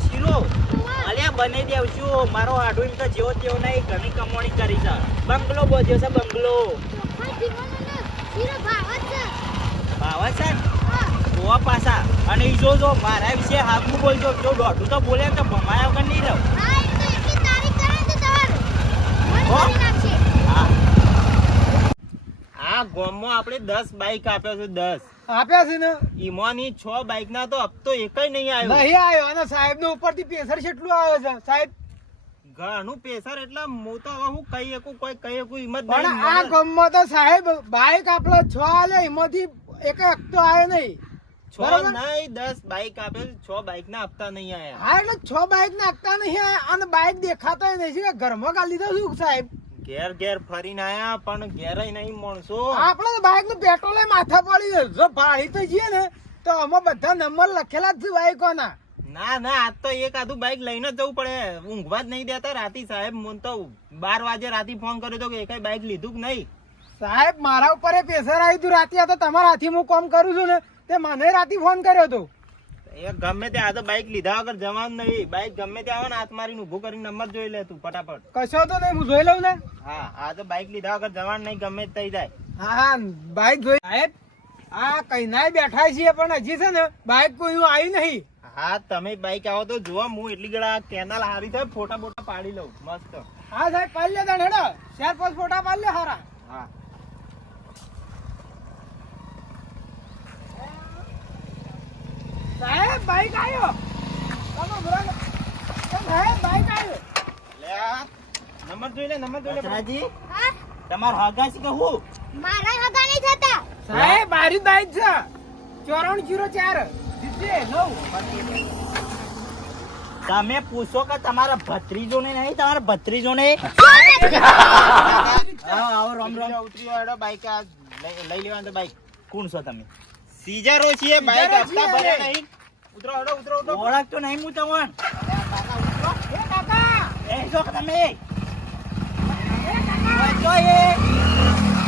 શીરો અલ્યા બને દેવશું મારો હાડુ એમ તો જેવો તેવો નહીં ઘણી કમાણી કરી છે બંગલો બોધ્યો છે બંગલો ભાવ છે ગોવા પાછા અને ઈ જો મારા વિશે હાથનું બોલજો જો દોઢું તો બોલે તો ભમાયા વગર નહીં રહો આ ગામમાં આપણે 10 બાઈક આપ્યો છે 10 આપ્યા છે ને ઈમાંની 6 બાઈક ના તો હપ્તો એકય નહીં આવ્યો નહીં આવ્યો અને સાહેબ નો ઉપરથી પ્રેશર કેટલું આવે છે સાહેબ ઘણું પ્રેશર એટલે હું તો હવે હું કહી શકું કોઈ કહી શકું હિંમત પણ આ ગામમાં તો સાહેબ બાઈક આપણો 6 આલે એમાંથી એક હપ્તો આવ્યો નહીં 6 નહીં 10 બાઈક આપે 6 બાઈક ના હપ્તા નહીં આયા હા એટલે 6 બાઈક ના હપ્તા નહીં આયા અને બાઈક દેખાતો નહીં ઘરમાં ગાલી દીધો શું સાહેબ ઘેર ઘેર ફરીને આયા પણ ઘેર નહીં માણસો આપણે તો બાઈક નું પેટ્રોલ માથા પડી ગયું જો ભાડી તો જઈએ ને તો આમાં બધા નંબર લખેલા જ છે બાઈકો ના ના આજ તો એક આધું બાઈક લઈને જવું પડે ઊંઘવા જ નહીં દેતા રાતી સાહેબ મને તો 12 વાગે રાતી ફોન કર્યો તો કે એકાઈ બાઈક લીધું કે નહીં સાહેબ મારા ઉપર પ્રેશર આવ્યું હતું રાતે આ તો તમારા હાથી હું કામ કરું છું ને તે મને રાતી ફોન કર્યો હતો એ ગમે તે આ તો બાઈક લીધા વગર જવાનું નહીં બાઈક ગમે તે આવે ને હાથ મારીને ઉભું કરીને નંબર જોઈ લે તું ફટાફટ કશો તો નહીં હું જોઈ લઉં ને હા આ તો બાઈક લીધા વગર જવાનું નહીં ગમે તે થઈ જાય હા બાઈક જોઈ સાહેબ આ કઈ નાય બેઠા છીએ પણ હજી છે ને બાઈક કોઈ આવી નહીં હા તમે બાઈક આવો તો જોવા હું એટલી ગળા કેનાલ હારી થાય ફોટા બોટા પાડી લઉં મસ્ત હા સાહેબ પાડી લે તને હેડો 4-5 ફોટા પાડી લે હારા હા સાહેબ બાઈક આવ્યો તમે બરાબર સાહેબ બાઈક આવ્યો લે નંબર જોઈ લે કચરાજી તમાર હગા છે કે હું મારા હગા નહીં થતા સાહેબ મારી બાઈક છે 9404 9 તમે પૂછો કે તમારા ભત્રીજો ને નહીં તમારા ભત્રીજો ને આવો રામ ઉતરી હેડો બાઈક લઈ લેવાનું તો બાઈક કોણ છો તમે સીજારો છીએ બાઈક હપ્તા ભર્યા નહીં ઉતરો હેડો ઓળખ તો નહીં હું તમન એ કાકા એ જો તમે જો એ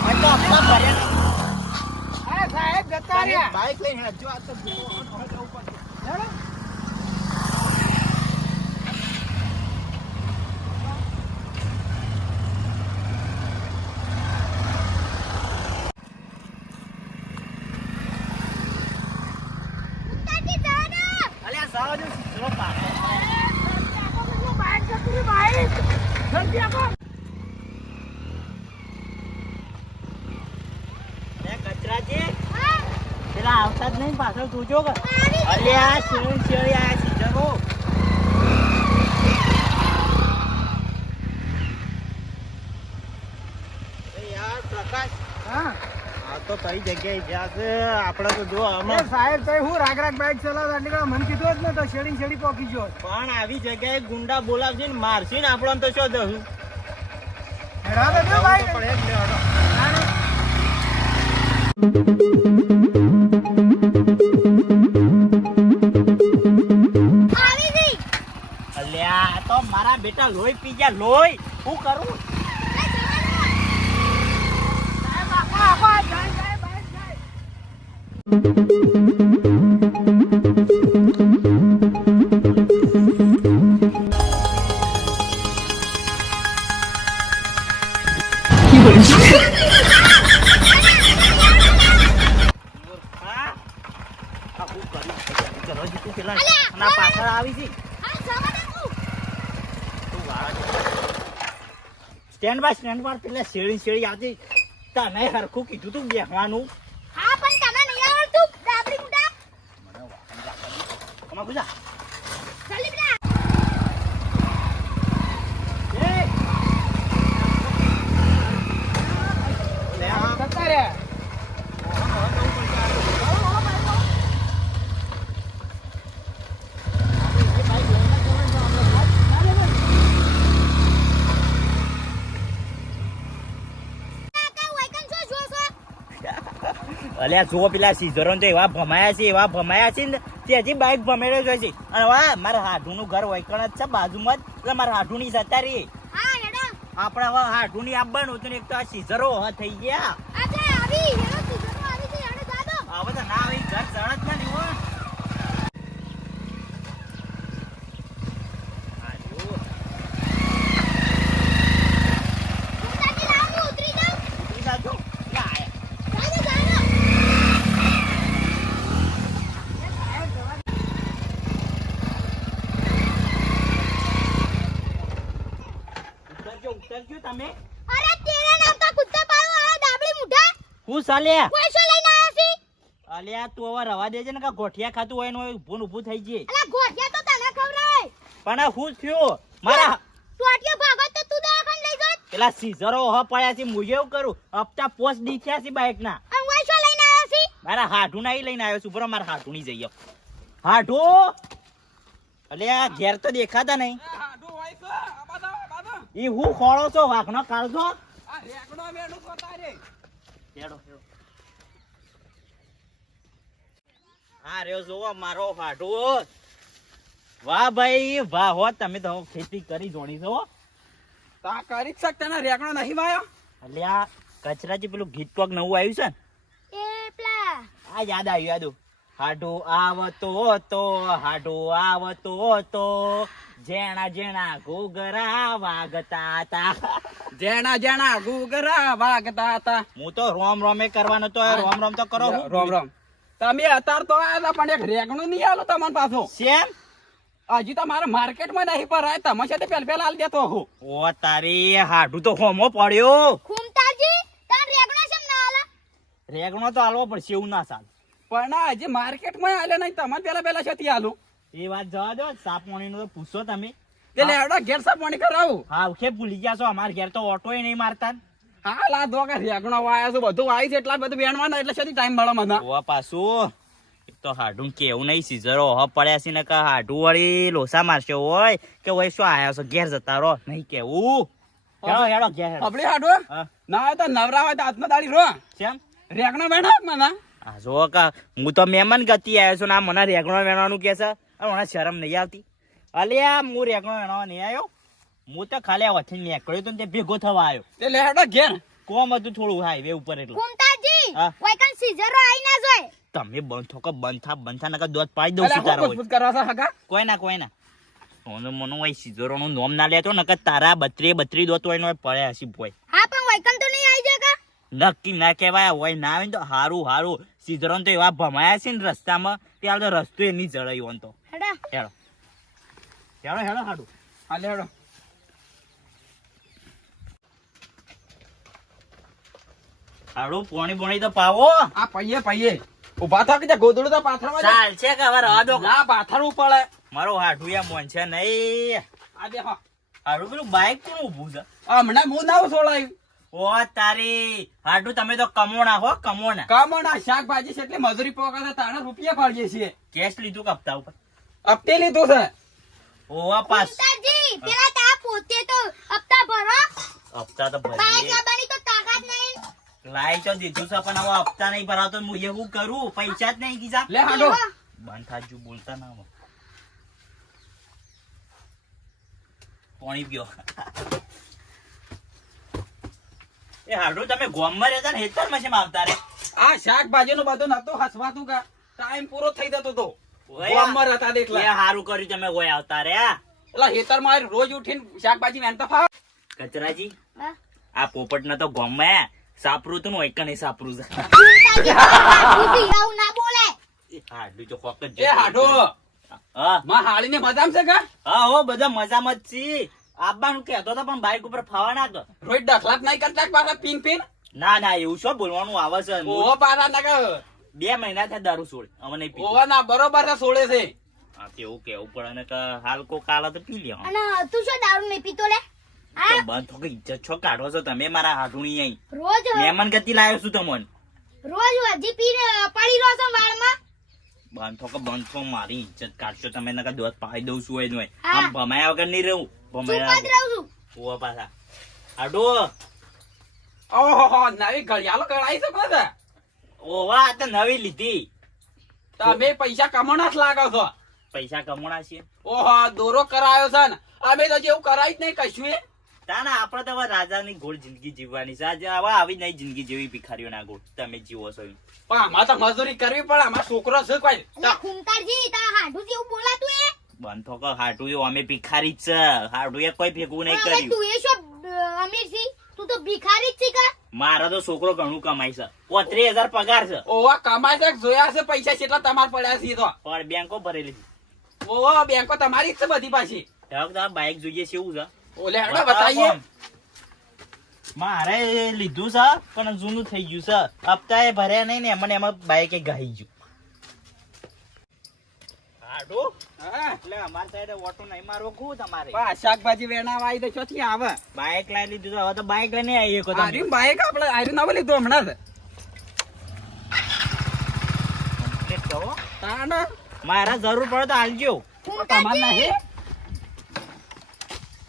હપ્તા ભર્યા નહીં અરે સાહેબ જતા રહ્યા બાઈક લઈને હેડજો આ તો ઉપર હેડો આવતા જ નહીં પાછળ જોજો કે અલ્યા શેરી આ સીધો યાર પ્રકાશ હા આ તો કઈ જગ્યાએ ગયા છે આપણે તો જો આમાં સાહેબ તો હું રાગ બાઈક ચલાવતા એટલે મને કીધું જ ને તો શેડી પોકી ગયો પણ આવી જગ્યાએ ગુંડા બોલાવશે ને મારશે ને આપણને તો શું દઉં હેડા દે બાઈક અલ્યા તો મારા બેટા લોહી પી ગયા લોહી શું કરું પાછળ આવી છે સ્ટેન્ડ બાય પેલા શેરી આવતી તને હરખું કીધું તું બેસવાનું હા પણ તને નહીં આવડતું ડાબડી મુડા અમાર ગુજા ચાલી બેટા લે આ જતા રહ્યા અલ્યા જો પેલા સીઝરો તો એવા ભમાયા છે ને તે હજી બાઈક ભમેડે જ છે અને વાહ મારા હાડુનું ઘર વૈકણ જ છે બાજુમાં જ એટલે મારા હાડુની જતા રહી હા હેડો આપણે હવે હાડુની આપવાનું હતું ને એક તો આ સીઝરો થઈ ગયા આજે આવી હેડો સીઝનો આવી છે હેડો જાદો હવે તો ના આવી ઘર ચડત ના નહીં હો થયું તમે અરે તેરે નામ કા કુત્તા પાડો આ ડાબડી મુઢા હું સાલ્યા પૈસો લઈને આવ્યો છે અલ્યા તું હવે રવા દેજે ને કે ગોઠિયા ખાતું હોય ને ઊભું થઈ જઈએ અલા ગોઠિયા તો તને ખવરાય પણ હું થયું મારા ટોટિયો ભાગો તો તું દવાખાને લઈ જા પેલા સીઝરો હ પડ્યા છે હું એવું કરું હપ્તા પોસ્ટ દીખ્યા છે બાઈક ના અને પૈસો લઈને આવ્યો છે મારા હાઠું ના લઈને આવ્યો છું બરો મારા હાઠું ની જઈએ હાઠું અલ્યા ઘેર તો દેખાતા નહીં ઈ હું ખોળો છો વાઘનો કાળજો હા રહ્યો જોવો મારો હાઠું વાહ ભાઈ વાહ હો તમે તો ખેતી કરી જોણી છો તા કરી શકતા ને રેકણો નહીં વાયો અલ્યા કચરાજી પેલું ગીત કોક નવું આવ્યું છે ને એ પ્લા આ યાદ આવ્યું હાડો આવતો તો હાડો આવતો તો જેણા જેણા ઘૂઘરા વાગતા હતા જેણા જેણા ઘૂઘરા વાગતા હતા હું તો રોમ રોમે કરવાનો તો રોમ રોમ તો કરો રોમ રોમ તમે અત્યાર તો આયા હતા પણ એક રેકણું નહીં આલો તમને પાછો સેમ હજી તો મારે માર્કેટમાં નહીં પર આય તમે છે તે પેલ આલ દેતો હું ઓ તારી હાડું તો હોમો પડ્યો ખુમતાજી તાર રેગણા છે ના આલા રેગણો તો હાલવો પડશે એવું ના સાલ પણ આ હજી માર્કેટમાં આલે નહીં તમને પેલા છે ત્યાં આલું એ વાત જવા દો સાપ પાણી નું તો પૂછો તમે એટલે એવડા ઘેર સાફ પાણી કરાવું હા કે ભૂલી ગયા છો અમાર ઘેર તો ઓટો નહીં મારતા હા લા દો કે રેગણો વાયા છે બધું વાય છે એટલા બધું બેણવાના એટલે છે ટાઈમ મળે મને ઓ પાછું એક તો હાડું કેવું નહીં સીઝરો હ પડ્યા છે ને કે હાડું વળી લોસા મારશે હોય કે હોય શું આયા છો ઘેર જતા રહો નહીં કેવું હેડો હેડો ઘેર હેડો. આપડે હાડો હા. ના હોય તો નવરા હોય તો હાથમાં દાડી રો કેમ રેગણો બેઠા મને આ જો કા હું તો મહેમાન ગતિ આવ્યો છું ના મને રેગણો વેણવાનું કે છે અને મને શરમ નહીં આવતી અલ્યા હું રેગણો વેણવા નહીં આવ્યો હું તો ખાલી આ વચ્ચે નીકળ્યો તો ને તે ભેગો થવા આવ્યો તે લેડો ઘેર કોમ હતું થોડું હાઈવે ઉપર એટલે ખુમતાજી હા. વૈકન સીઝરો આઈ ના જોય તમે બંધા નકા દોત પાડી દઉં છું તારા હોય પૂછ કરવા છે હગા કોઈ ના સોનું મનું હોય સીઝરોનું નોમ ના લેતો નકર તારા બત્રી દોત હોય ને હોય પડે હસી ભોય હા પણ વૈકન તો નહીં આવી જાય કા નક્કી ના કહેવાય હોય ના આવે ને તો હારું સીઝરો તો એવા ભમાયા છે ને રસ્તામાં ત્યાં તો રસ્તો એની જળાયું તો હેડા હેડો હાડું હા લેડો હાડું પોણી તો પાવો આ પૈયે ઉભા થા કે ગોદડું તો પાથરવા દે. ચાલ છે કે હવે રવા દો ના પાથરવું પડે મારો હાડું યા મોન છે નહીં આ દે હા હાડું પેલું બાઈક કોણ ઊભું છે હમણાં હું ના છોડાયું ઓ તારી હાડું તમે તો કમોણા કામોના શાકભાજી છે એટલે મજૂરી પોકા તાણા રૂપિયા પાડીએ છીએ કેશ લીધું કપતા ઉપર હપ્તે લીધું છે ઓવા પાસ ખુમતાજી પેલા તા પોતે તો હપ્તા ભરો હપ્તા તો બાઈક ભરીએ લાવવાની તો તાકાત નહીં લાઈ તો દીધું છે પણ હવે હપ્તા નહીં ભરાતો હું એવું કરું પૈસા જ નહીં કીધા લે હાડો બંધ થાજુ બોલતા ના હોય પાણી પીઓ એ હાડું તમે ગોમમાં રહેતા ને હેતરમાં છે આવતા રે આ શાકભાજી નું બધું નતું હસવાતું કા ટાઈમ પૂરો થઈ જતો તો ઓય, ગામમાં હતા એ દેખલા હારું કર્યું તમે હોય આવતા રે એટલે હેતરમાં રોજ ઉઠીને શાકભાજી વેનતા ફાવ કચરાજી હા આ પોપટ ના તો ગોમમાં સાપરું તું હોય કે નહીં સાપરું છે ખુમતાજી આવું આવું ના બોલે એ હાડું તો કોક જ એ હાડો હા માં હાળીને મજામ છે કા હા હો બધા મજામાં જ છી આબાનું કહેતો હતો પણ બાઈક ઉપર ફાવા ના તો રોજ દખલાત નહીં કરતા પાછા પીન પીન ના એવું શું બોલવાનું આવે છે ઓહો પાછા ના કે 2 મહિના થયા દારૂ છોડ હવે નહીં પી ઓહો ના બરોબર છે સોળે છે હા તેવું કેવું પડે ને કે હાલ કો કાલા તો પી લે અને તું શું દારૂ નહીં પીતો લે હા બંધ થો કે ઇજ્જત છો કાઢો છો તમે મારા હાડુણી અહીં રોજ મહેમાન ગતિ લાવ્યો છું તમને રોજ હજી પીને પડી રહ્યો છો વાળમાં બંધ થો મારી ઇજ્જત કાઢશો તમે નકા દોત પાઈ દઉં છું હોય હા. આમ ભમાયા વગર નહીં રહું ચૂપ જ રહું છું ઓવા પાછા હાડો ઓહો નવી ઘડિયાળો કરાઈ શકો છે ઓવા આ તો નવી લીધી તમે પૈસા કમાણા જ લાગો છો પૈસા કમોણા છે ઓહો દોરો કરાયો છે ને અમે તો જેવું કરાય જ નહીં કશું એ તાના આપણે તો હવે રાજાની ગોળ જિંદગી જીવવાની છે આજે હવે આવી નહીં જિંદગી જેવી ભિખારીઓના ગોળ તમે જીવો છો ઈ. પણ આમાં તો મજૂરી કરવી પડે આમાં છોકરો છે કોઈ અલ્યા ખુમતાજી તા હાડું જેવું બોલાતું એ બંધ થો કે હાટું અમે ભિખારી જ છે હાટું એ કોઈ ભેગું નહીં હવે કર્યું તું એ શું અમીર છી તું તો ભિખારી જ છી કા મારા તો છોકરો ઘણું કમાય છે 35,000 પગાર છે ઓહો કમાય છે જોયા છે પૈસા કેટલા તમારે પડ્યા છે તો પણ બેંકો ભરેલી છે ઓહો બેંકો તમારી જ છે બધી પાછી બાઈક જોઈએ છે એવું છે ઓલે હેડો બતાઈએ મારે લીધું છે પણ જૂનું થઈ ગયું છે. હપ્તા એ ભર્યા નહીં ને એમાં બાઈક ગાઈ ગયું. હાડો હા એટલે અમારી સાઈડે ઓટો નહીં મારવો કું તમારે. બા શાકભાજી વેણાવા આવી તો ચોથી આવે બાઈક લાવી લીધું તો હવે તો બાઈક લઈને આવી શકો તમે. આરી બાઈક આપણે આરી નવ લીધું હમણાં જ. કમ્પ્લીટ કરો. તાણ મારા જરૂર પડે તો હાલજો. તમાર નહીં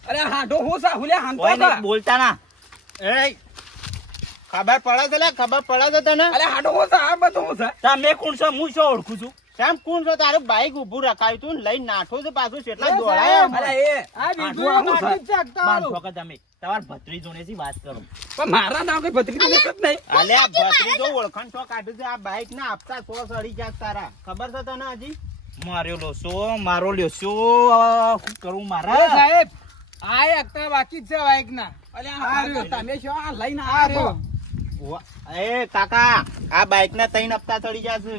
અરે હાડો હું સા હુલ્યા હાંતો કોઈ બા. નહીં બોલતા ના. એ ખબર પડે છે લે, ખબર પડે છે તને? અરે હાડો હું સા આ બધું હું સા તમે કોણ છો? હું શું ઓળખું છું? શ્યામ કોણ છો? તારું બાઈક ઊભું રખાયું તું ને લઈને નાઠો છે પાછું કેટલા એ દોડાયા સાહેબ, અરે એ આ બીજું હાડો આ બાકી જ છે હપ્તા વાળું. બાંધો કે તમે તમારા ભત્રીજોનેથી વાત કરો. પણ મારા નામ કઈ ભત્રીજી નથી જ નહીં. અલ્યા ભત્રીજો ઓળખાણ છો કાઢ્યું છે. આ બાઈક ના હપ્તા 100 સડી ગયા તારા. ખબર છે તને હજી? માર્યો લોસો મારો લ્યોસો શું કરું એ મારા? સાહેબ આ એક હપ્તા બાકી જ છે બાઈક ના. અરે આ રહ્યો, તમે શું આ લઈને આ આવ્યા રહ્યો. એ કાકા આ બાઈક ના 3 હપ્તા ચડી ગયા છે.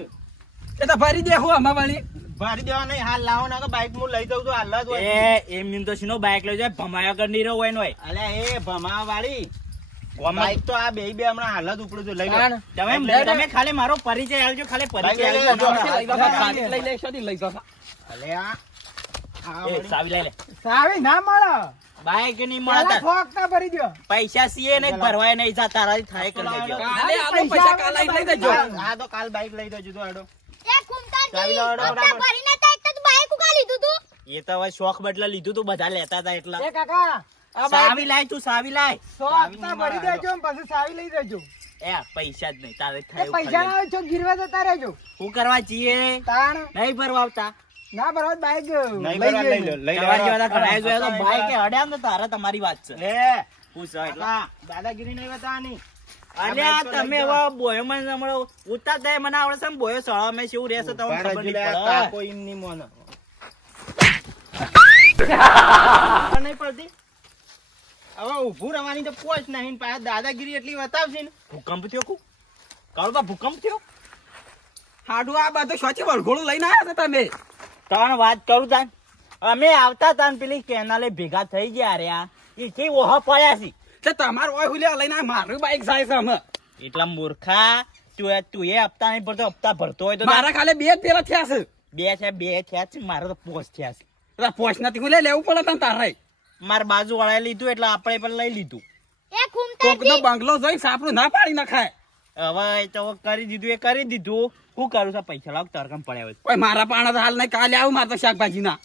એ તો ભરી દે હું આમાં વાળી. ભરી દેવા નહીં, હાલ લાવો ના બાઈક હું લઈ જાઉં છું હાલ જ હોય. એ એમ તો શીનો બાઈક લઈ જાય ભમાયા કર નહીં રહ્યો હોય ને હોય. અલ્યા એ ભમા વાળી ગોમાં બાઈક તો આ બે હમણાં હાલ જ ઉપડું છું. લઈ લો. તાણ. તમે ખાલી મારો પરિચય આલજો. ખાલી પરિચય લઈ આલજો. લે, લઈ જાઓ, સારી લઈ લે, શોધી લઈ જાઓ. અલ્યા આ એ વળી. સાવી લઈ લે. સાવી ના મળે. બાઈક નહીં પેલા મળે. 100 હપ્તા ભરી દ્યો. પૈસા સીએ ને ભરવાય નહીં જા તારાથી થાય કરી દેજો. કાલે આલો પૈસા કાલે લઈ દેજો. આ તો કાલ બાઈક લઈ દેજો તો હેડો. એ ઘૂમતાજી, ચાવી લાવો, હપ્તા બરાબર. ભરીને તો એક તો તું બાઈક ઉકા લીધું તું. એ તો હવે શોખ બદલા લીધું તું બધા લેતા હતા એટલા. એ કાકા આ સાવી બાઈક લાય તું સાવી લાય. 100 હપ્તા ભરી દેજો ને પછી સાવી લઈ દેજો. એ પૈસા જ નહીં તારે થાય એ એવું પૈસા ખાલી. ના હોય તો ગીરવા જતા રહેજો. શું કરવા જઈએ? તાણ નહીં ભરવા આવતા. ના બરાબર બાઈક નહીં ભરવા લઈ લો, લઈ લો. તમારી જેવા ઘણા જોયા તો બાઈકે અડ્યા ને તારે તમારી વાત છે. લે પૂછો એટલે. કાકા, દાદાગીરી નહીં બતાવવાની. અલ્યા તમે હવે બોયો મને હમણાં ઉતાર થાય મને આવડે છે ને બોયો સળા મેં શું રહેશે તમને ઉભા ખબર રહેજો નહીં લે, પડે. કાકો એમની મોને. નહીં પડતી હવે ઊભું રહેવાની તો પોચ નહીં, પાછા દાદાગીરી એટલી બતાવશે ને. ભૂકંપ થયો કુ કાળુબા ભૂકંપ થયો. હાડું આ બધું સોચી વળઘોડું લઈને આવ્યા છો તમે. ત્રણ વાત કરું તાન અમે આવતા તાન પેલી કેનાલે ભેગા થઈ ગયા રહ્યા એ કે ઓહો પડ્યા છે તે તમારું ઓય હુલ્યા લઈને આ મારું બાઈક જાય છે અમે. એટલા મૂર્ખા તું એ હપ્તા નહીં ભરતો હપ્તા ભરતો હોય તો મારા ખાલી બે જ પેલા થયા છે. બે થયા છે મારે તો પોસ થયા છે. એટલે પોચ નથી હું લેવું પડે તને તારે. મારા બાજુ વાળાએ લીધું એટલે આપણે પણ લઈ લીધું. એ કોકનો ઘૂમતાજી, બંગલો જોઈ સાપડું ના પાડી નખાય. હવે એ તો કરી દીધું એ કરી દીધું. શું કરું છું પૈસા લાવ તરકમ પડ્યા હોય કોઈ મારા પાણા તો હાલ નહીં, કાલે આવું મારે તો શાકભાજી ના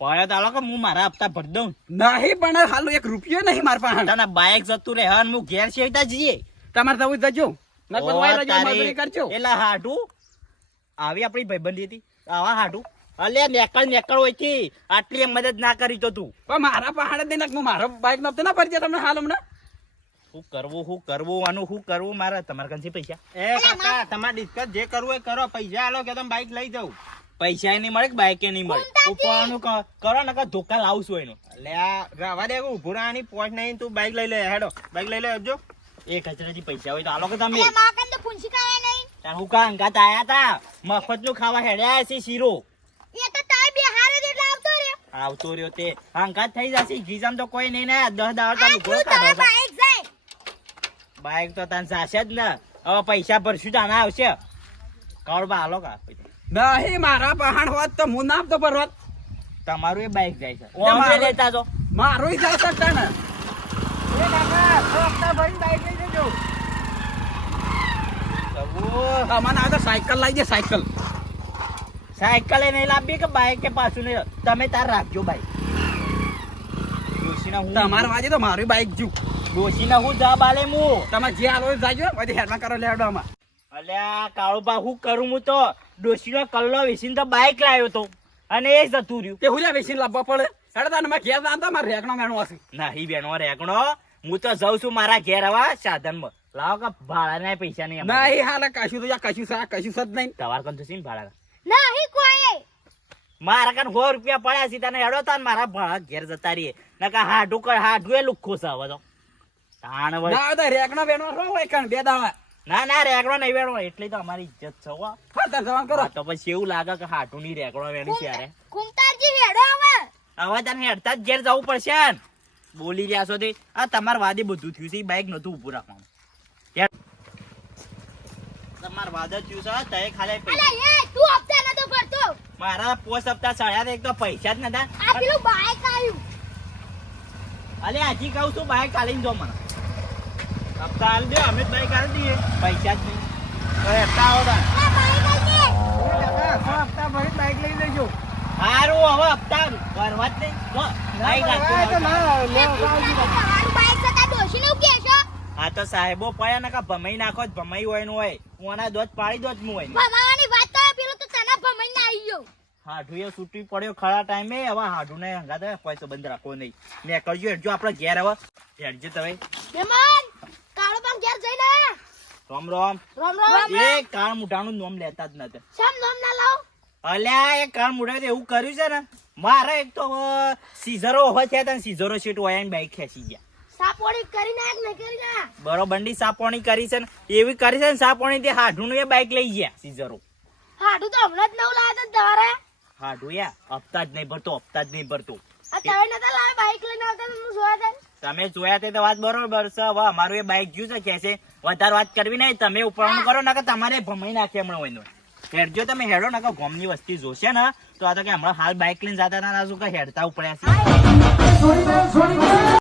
પડ્યા તો હાલો કે હું મારા હપ્તા ભરી દઉં. નહીં પણ હાલ 1 રૂપિયો નહીં મારા પાસે. તને બાઈક જતું રહે અને હું ઘેર સેવતા જઈએ. તમારે જવું જ જજો. નકર ઓવા વાય રજો, તારી. મજૂરી કરજો. એલા હાટું આવી આપણી ભાઈબંધી હતી આવા હાટું અલ્યા નેકળ હોય છે આટલી મદદ ના કરી તો તું. પણ મારા પહાડ જ નહીં, હું મારો બાઈક નતો ના ભરજે તમને હાલ હમણાં. શું કરવું આનું શું કરવું મારે તમારા કંઈ પૈસા એ કાકા તમારે ડિસ્કસ જે કરવું એ કરો, પૈસા આલો કે તમે બાઈક લઈ જાઉં. પૈસા નહીં મળે કે બાઈકે નહીં મળે ઉપરનું કરો નકર ધોકા લાવશું એનો. એટલે આ રવા દે ઊભું રહેવાની પોચ નહીં, તું બાઈક લઈ લે હેડો, બાઈક લઈ લે આવજો. એક હજારથી પૈસા હોય તો આલો કે તમે. અરે માં કન તો ફૂંસી કાઢે નહીં. તાર હું કા અંગાત આયા તા મફતનું ખાવા હેડ્યા છે શીરો એ તો તાય બે હારે એટલે આવતો રહ્યો. આવતો રહ્યો તે અંગાત થઈ જશે ગીજામ તો કોઈ નહીં ને 10 દાડા આ લુગડો તું તો કાઢો છો. બાઈક જાય. બાઈક તો તને સાશે જ ને હવે પૈસા ભરશું તો આના આવશે કાળબા હાલો કા નહીં મારા પહાડ હોત તો હું ના આપતો પરવત. તમારું એ બાઈક જાય છે મારું- ઓમે લેતા જો મારું ય જાય શકતા ને. એ કાકા 100 હપ્તા ભરીને બાઈક લઈ જજો. અમારે આ તો સાયકલ લઈ જાય સાયકલ. સાયકલ એ નહીં લાવવી કે બાઈક કે પાછું નહીં તમે તાર રાખજો બાઈક ડોશીના હું તમારા વાજે તો મારું બાઈક જુ. ડોશીના હું જવાબ આલે હું તમે જે હાલો એ જાજો, પછી હેડમાં કરો લેવડો આમાં. અલ્યા કાળુબા હું કરું હું તો ડોશીનો કલ્લો વેચીને તો બાઈક લાવ્યો તો અને એ જતું રહ્યું. તે હુલ્યા વેચીને લાવવા પડે. હેડો તાને મેં ઘેર જાણતા મારે રેકણો મેણો હશે. નહીં બેનો રેગણો હું તો જઉં છું મારા ઘેર હવા સાધનમાં લાવો કે ભાડાના પૈસા નહીં અમારે. નહીં હાલે કશું તો યા કશું છે, આ કશું છે જ નહીં. તમારે કોણ થશે ને ભાડા નહીં કોઈ. મારા કાન 100 રૂપિયા પડ્યા છે તને હેડો તાન મારા ભાડા ઘેર જતા રહીએ નકા હાડું એ લુખ્ખો છે હવે તો તાણ વળી. ના તો રેકણો બેનો રો હોય કણ બે દાવા. ના રેગણો નહીં વેણો એટલી તો અમારી ઇજ્જત છે હો. હા તાર જવાન કરો. આ તો પછી એવું લાગે કે હાટું ની રેગણો વેણી છે યારે ઘૂમતાજી હેડો હવે. હવે તને હેડતા જ ઘેર જવું પડશે ને. બોલી રહ્યા છો તે આ તમારા વાદે બધું થયું છે. બાઈક નતું ઊભું રાખવાનું. તમારા વાદ જ થયું છે. તે ખાલી પૈસા અલા એ તું હપ્તા નતો ભરતો. મારા પોસ્ટ હપ્તા સળ્યા હતા, એક તો પૈસા જ નતા. આ પેલું બાઈક આવ્યું. અલે હજી કહું છું બાઈક આલીને દો મને. હપ્તા આલી દે, અમે જ બાઈક આલી દઈએ. પૈસા જ નહીં. હવે હપ્તા આવો તાર. આ બાઈક આવી. એ કાકા, આખો હપ્તા ભરી બાઈક લઈ લેજો. હારું હવે હપ્તા ભરવા જ નહીં. જો, બાઈક ના આખું ભરવાય તો આવશે. ના લે, એ કાળજી રાખો. તમારું બાઈક છે તા ડોશીને એવું કહેશો? આ તો સાહેબો પડ્યા ને કા ભમાઈ નાખો જ ભમાઈ હોય નું હોય. ઓના દોત પાડી દો જ હું હોય. ભમાવાની વાત તો પેલું તો તને ભમાઈને આવી ગયો. હાડું એ છૂટી પડ્યો ખરા ટાઈમે. હવે હાડું ને હંગાતે પૈસો બંધ રાખવો નહીં. મેં કરજો હેડજો આપણે ઘેર હવે હેડજો તમે. મહેમાન કાળો પામ ઘેર જઈને આયા. રામ રામ. રામ રામ. એ કાળ મુઠાનું નામ લેતા જ નથી. સમ નામ ના લાવ. અલ્યા એ કાળ મુઠાએ તો એવું કર્યું છે ને, મારે એક તો સીઝરો હોય છે તને સીઝરો સીટ હોય ને બાઈક ખેંચી ગયા. સાપોડી કરી નાખ નહીં કરી નાખ. બરોબંડી સાપોણી કરી છે ને એવી કરી છે ને સાપોણી તે હાડું એ બાઈક લઈ ગયા સીઝરો. હાડું તો હમણાં જ નવું લાવ્યા તા તમારે. હાડું યા હપ્તા જ નહીં ભરતો, હપ્તા જ નહીં ભરતો. આ તમે નતા લાવ્યા બાઈક લઈને આવતા તો હું જોયા તા. તમે જોયા તે તો વાત બરોબર છે. હવે અમારું એ બાઈક ગયું છે કે છે વધારે વાત કરવી નહીં. તમે ઉપરવાનું કરો ને કે તમારે ભમાઈ નાખે હમણાં હોય હેડજો તમે હેડો ને ગોમની વસ્તી જોશે ને તો આ તો કે હમણાં હાલ બાઈક લઈને જતા હતા શું કે હેડતા ઉપડ્યા છે.